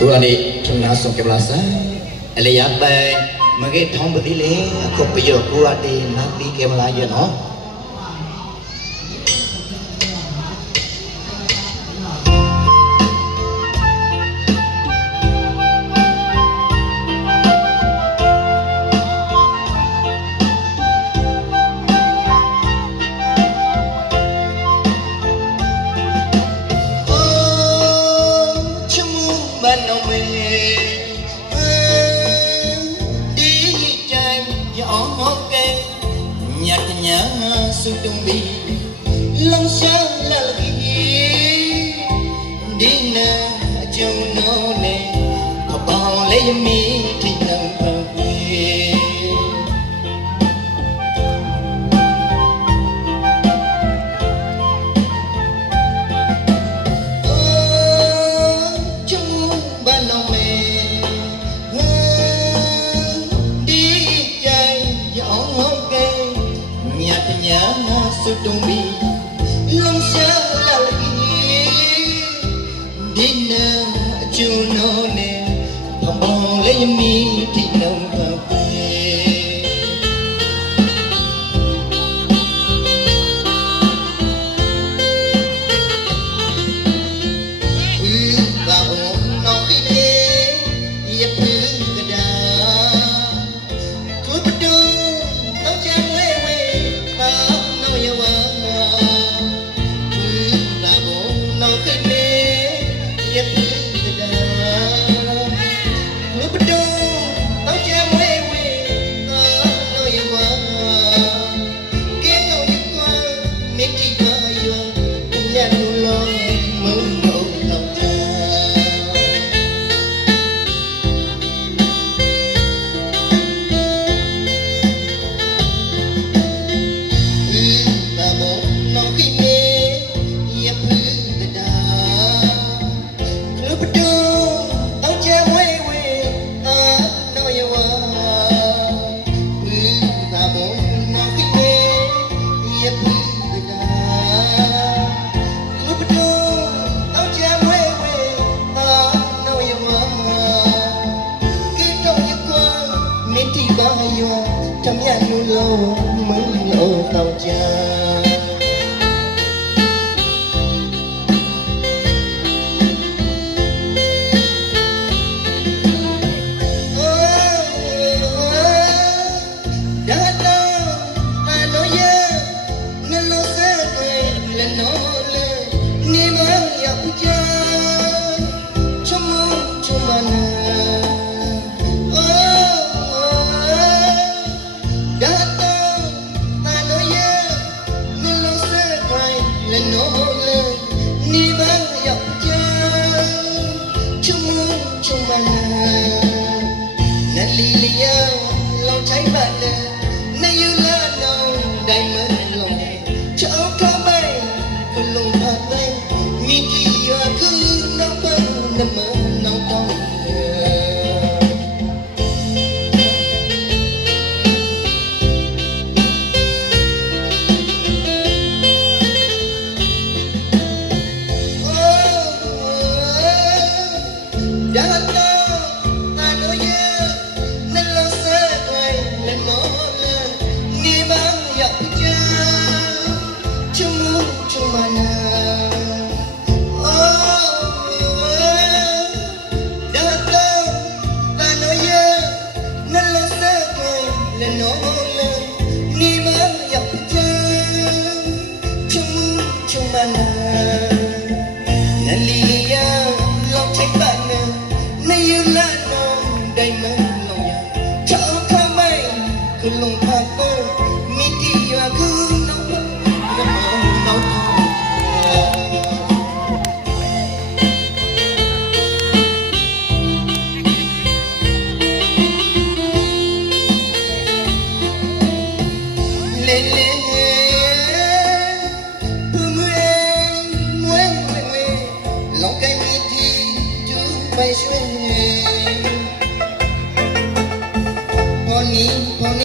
Gua ni tengah sok ke belasa. Eliat bay, mungkin thong berdile. Aku pergi gua di nanti ke Melayu no. Sudung bi lang xa lagi dina jono ne pabao le mi thi nang pawi oh chung ban no me đi chạy gió ke nhạt nhã sudung bi lang xa lagi dina jono ne pabao le mi thi nang pawi le